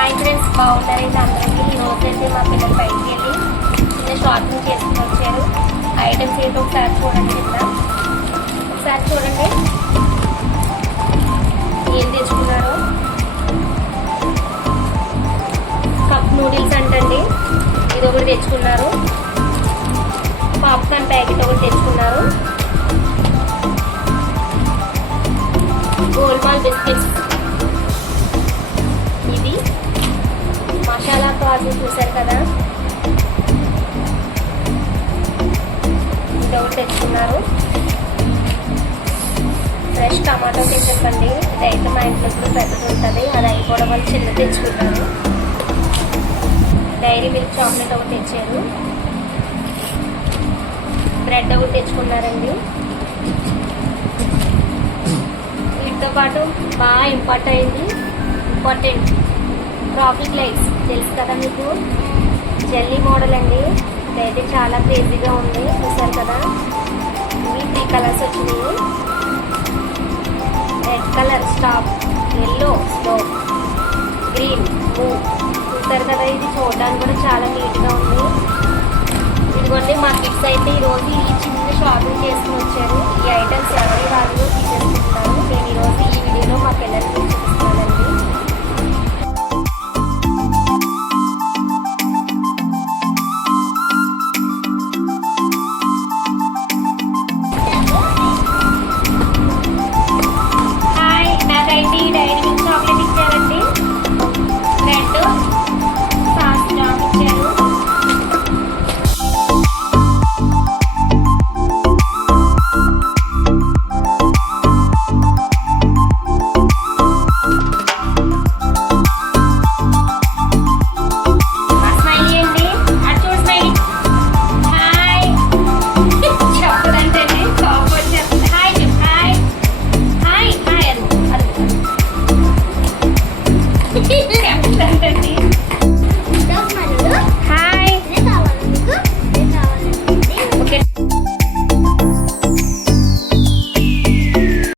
Hi friends, బాగున్నారైతే అందరికీ. ఈరోజైతే మా పిల్లలు బయటికి వెళ్ళి చిన్న షాపింగ్ చేసుకుని వచ్చారు. ఐటమ్స్ ఏంటో ఒకసారి చూడండి. ఒకసారి చూడండి ఏం తెచ్చుకున్నారో. కప్ నూడిల్స్ అంటండి, ఇది ఒకటి తెచ్చుకున్నారు. పాప్కార్న్ ప్యాకెట్ ఒకటి తెచ్చుకున్నారు. గోల్మాల్ బిస్కెట్స్, ఇది మసాలా కాజు చూసారు కదా, ఇది ఒకటి తెచ్చుకున్నారు. ఫ్రెష్ టమాటో తెచ్చండి, ఇది అయితే మా ఇంట్లో ఇప్పుడు పెద్దది ఉంటుంది, అది అయిపోవడం వల్ల చిన్న తెచ్చుకున్నారు. డైరీ మిల్క్ చాక్లెట్ ఒకటి తెచ్చారు. బ్రెడ్ ఒకటి తెచ్చుకున్నారండి. వీటితో పాటు బాగా ఇంపార్టెంట్ ట్రాఫిక్ లైట్స్ తెలుసు కదా మీకు, జెల్లీ మోడల్ అండి. ఇదైతే చాలా క్రేజీగా ఉంది, చూసారు కదా. ఇవి 3 కలర్స్ వచ్చినాయి. Red colour stop, yellow slope, green move. చూసారు కదా, ఇది చూడడానికి కూడా చాలా నీట్గా ఉంది. ఇదిగోండి మా కిడ్స్ అయితే ఈరోజు ఈ చిన్న షాపింగ్ చేసుకుని వచ్చారు. ఈ ఐటమ్స్ ఎవరి వాళ్ళు తీసేసుకుంటారు. నేను ఈరోజు ఈ వీడియోలో మా పిల్లలకి